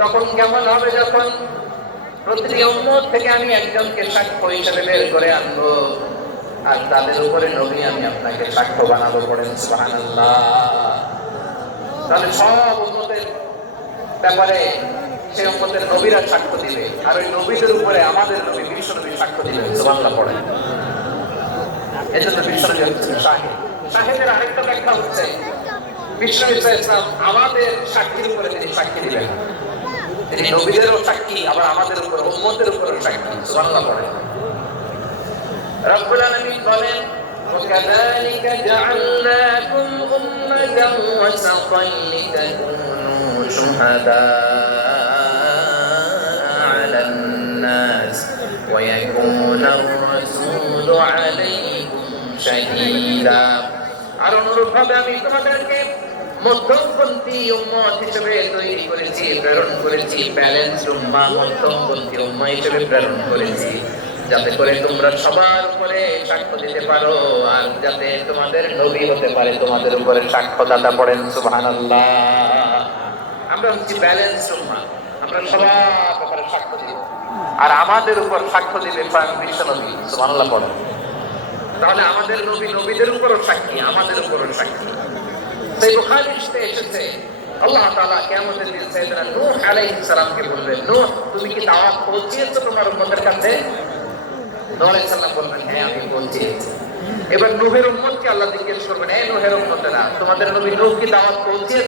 তখন কেমন হবে যখন প্রতিটি উম্মত থেকে আমি একজনকে সাক্ষ্য হিসেবে বের করে আনবো, আর তাদের উপরে নবী আমি আপনাকে সাক্ষ্য বানাবো। পড়েন সুবহানাল্লাহ। তাহলে সব উম্মতের ব্যাপারে সেই উম্মতের নবীরা সাক্ষ্য দিবে, আর ওই নবীদের উপরে আমাদের নবী বিশ্ব নবী সাক্ষ্য দিবেন। সুবহানাল্লাহ পড়েন। এজন্য বিশ্ব নবী হচ্ছেন শাহিদ। শাহিদের আরেকটা ব্যাখ্যা হচ্ছে বিশ্ব নবী ইসলাম আমাদের সাক্ষীর উপরে তিনি সাক্ষী দিবেন। তিনি নবীদেরও সাক্ষী, আবার আমাদের উপর উম্মতের উপরও সাক্ষী। সুবহানাল্লাহ পড়েন। রব্বুল আলামিন বলেন وكذلك جعلناكم أمة وسطا لتكونوا شهداء على الناس ويكون الرسول عليكم شهيدا। আর অনুরূপভাবে আমি তোমাদেরকে মধ্যমপন্থী উম্মত হিসেবে তৈরি করেছি, প্রেরণ করেছি, ব্যালেন্স উম্মাহ, মধ্যমপন্থী উম্মাহ হিসেবে প্রেরণ করেছি, যাতে করে তোমরা সবার উপরে সাক্ষ্য দিতে পারো, আর যাতে তোমাদের নবী হতে পারে তোমাদের উপরে সাক্ষ্যদাতা। পড়েন সুবহানাল্লাহ। আমরা হচ্ছি ব্যালেন্স উম্মাহ, আমরা সবার ব্যাপারে সাক্ষ্য দিব, আর আমাদের উপর সাক্ষ্য দিবে স্বয়ং বিশ্ব নবী। সুবহানাল্লাহ পড়েন। তাহলে আমাদের নবী নবীদের উপরও সাক্ষী, আমাদের উপরও সাক্ষী। সেই বুখারীতে এসেছে আল্লাহ তাআলা কিয়ামতের দিন সাইয়েদনা নূহ আলাইহিস সালামকে বলবেন, নূহ তুমি কি দাওয়াত পৌঁছিয়েছো তোমার উম্মতের কাছে? নূহ আলাইহিস সালাম বলবেন, হ্যাঁ আমি পৌঁছিয়েছি। এবার নূহের উম্মতকে আল্লাহ জিজ্ঞেস করবেন, এই নূহের উম্মতেরা তোমাদের নবী নূহ কি দাওয়াত পৌঁছিয়েছে?